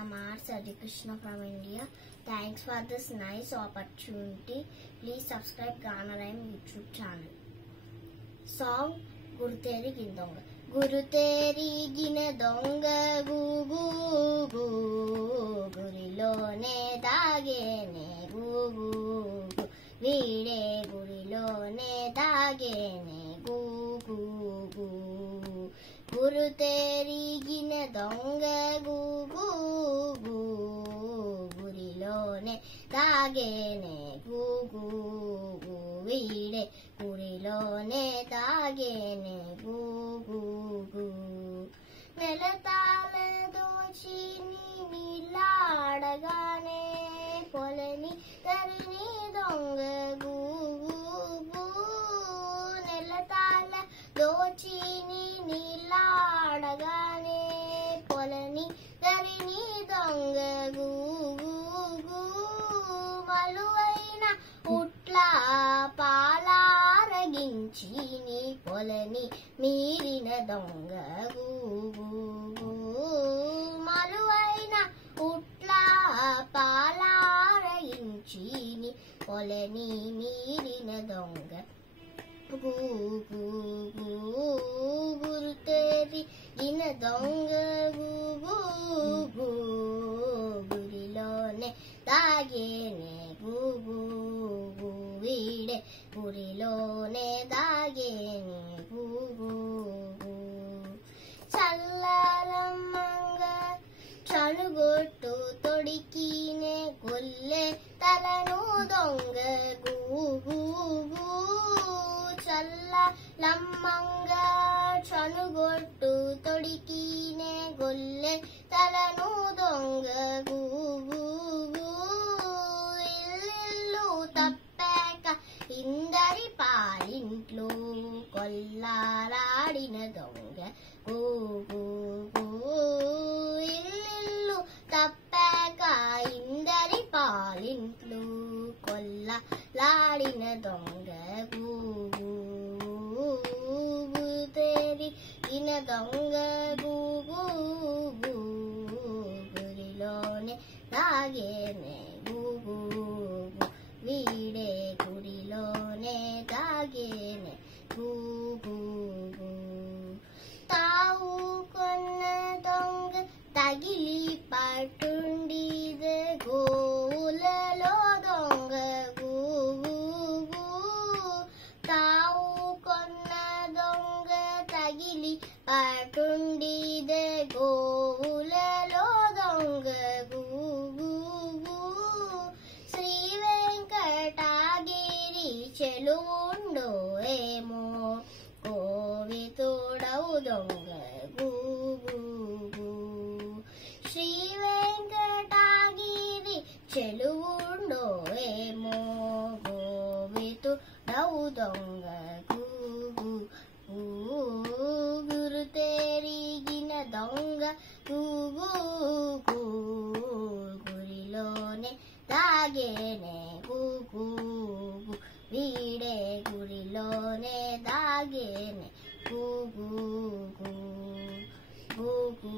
I'm R. Sajid Krishna from India. Thanks for this nice opportunity. Please subscribe Gana Rhyme YouTube channel. Song Guru Teri Gine Donga. Guru Teri Gine Donga Gu Gu Gu Gurilone Dagene Gu Gu Gu Vide Gurilone Dagene Gu Gu Gu Guru Teri Gine Donga Gu Gu Gu Gurilone Dagene Gu Gu Gu Vide Gurilone Dagene Gu Gu Gu Nelatala Dochini Niladagane Polani Tarini Donga Gu Gu Gu Nelatala Dochini Niladagane Polani Tarini Donga Gu Gu Gu Maluvaina Utla Palaraginchini Polani Mirina Donga Gu Gu Gu Maluvaina Utla Palaraginchini Polani Mirina Donga Gu Gu Gu Guru Teri Gine Donga Gu Gu Gu Gurilone Dagene Gu Gu Gu Vide Gurilone Dagene Gu Gu Gu Challalamanga Chanugottu Todikine Golle Talanu Donga Gu Gu Gu Challalamanga Chanugottu Todikine Golle Talanu Donga Gu Gu Gu Illu Tappeka Indari Palintlu Kollaladina Donga Gu Gu Gu Illu Tappeka Indari Palintlu Kollaladina Donga Gu Gu Gu Teri Gine Donga Gu Gu Gu Gurilone Dagene Gu Gu Gu Vide Gurilone Dagene Gu Gu Gu Tavu Konna Donga Tagili Patundide Golalo Donga Gu Gu Gu Tavu Konna Donga Tagili Patundide Golalo Donga Gu Gu Gu Sri Venkatagiri Cheluvundo Emo Govitudavu Donga Gu Gu Gu Sri Venkatagiri Cheluvundo Emo Govitudavu Donga Gu Gu Gu Guru Teri Gine Donga Gu Gu Gu Gurilone Dagene Gu Gu Gu Vide Gurilone Dagene Gu Gu Gu Gu Gu